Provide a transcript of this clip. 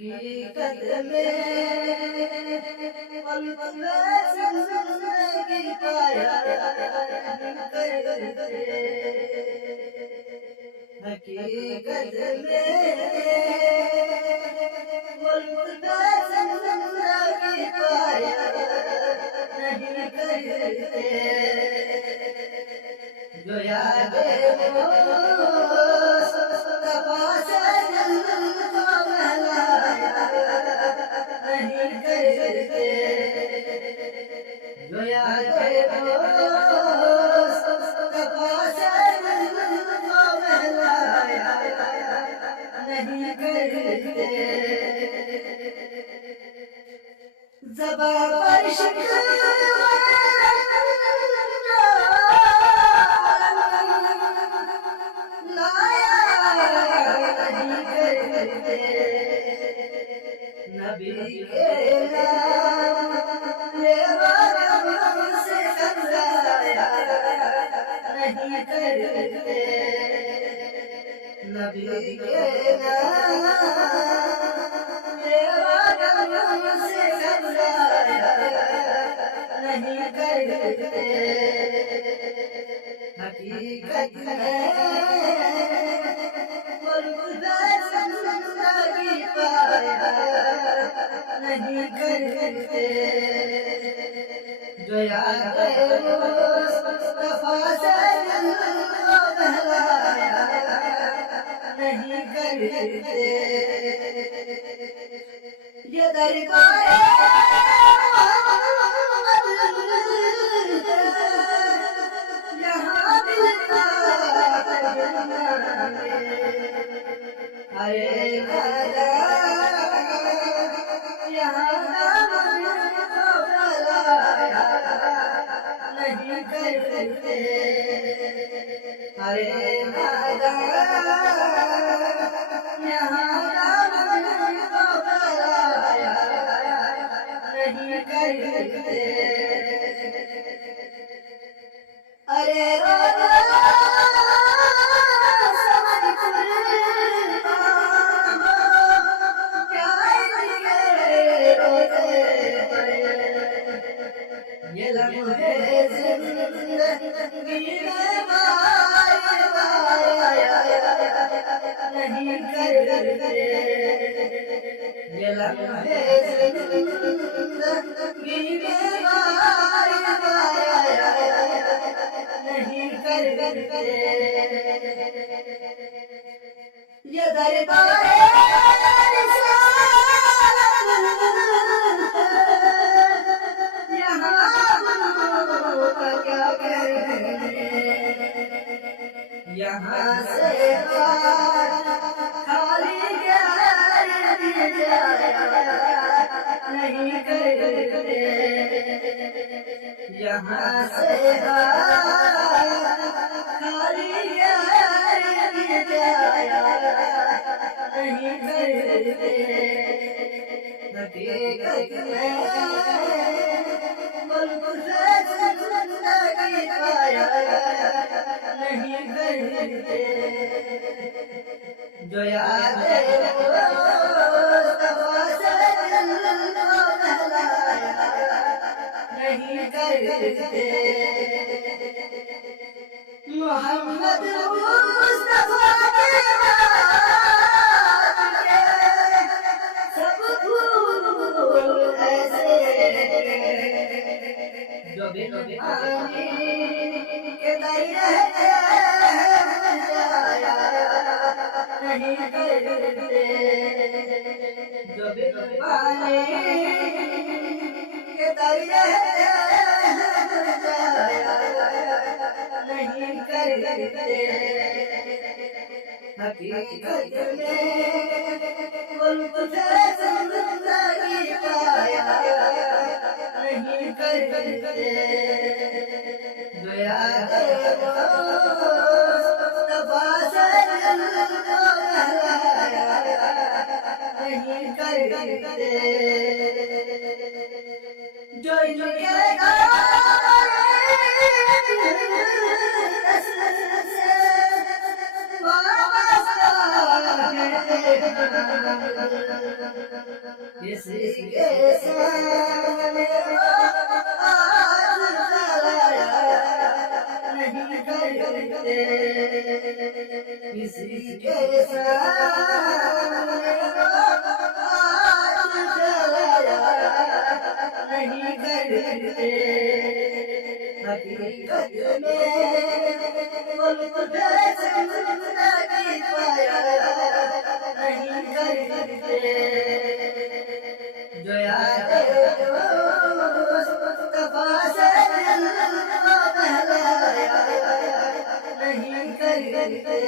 हकीकत में पल पल जिंदगी पाया करते। हकीकत में पल पल जिंदगी पाया नहीं करते। जो यादें मुस्तफा से दिल को बहलाया नहीं करते। जो यादें मुस्तफा से दिल को बहलाया नहीं करते। ज़बां पर शिकवा नबी के नाम से सजाया नहीं करते। नबी के नाम से सजाया नहीं करते। हकीकत में नहीं करते। जो यादें मुस्तफा से दिल को बहलाया नहीं करते। ये दरबार यहाँ मिलता अरे राजा यहाँ नहीं करते। अरे राजा यहाँ नहीं करते। अरे राजा ये लम्हे जिंदगी में नहीं करते। ये लम्हे जिंदगी में नहीं करते। ये दरबार यहाँ से खाली नहीं करते। यहाँ से खाली नहीं करते। हकीकत में जिंदगी पाया नहीं करते। जो यादें मुस्तफा से दिल को बहलाया नहीं करते। मोहम्मद मुस्तफा के सब फूल ऐसे जो भी पानी के दरिया नहीं करते। जो भी पानी के दरिया नहीं करते। हकीकत में जिंदगी पाया नहीं करते। जो यादें मुस्तफा से दिल को बहलाया नहीं करते। जो इनके वास्ता किसी के सामने आज चलाया नहीं करते, किसी के सामने आज चलाया नहीं करते, हकीकत में तुझे जिंदगी पाया नहीं करते, जो याद मुस्तफा से दिल को बहलाया नहीं करते।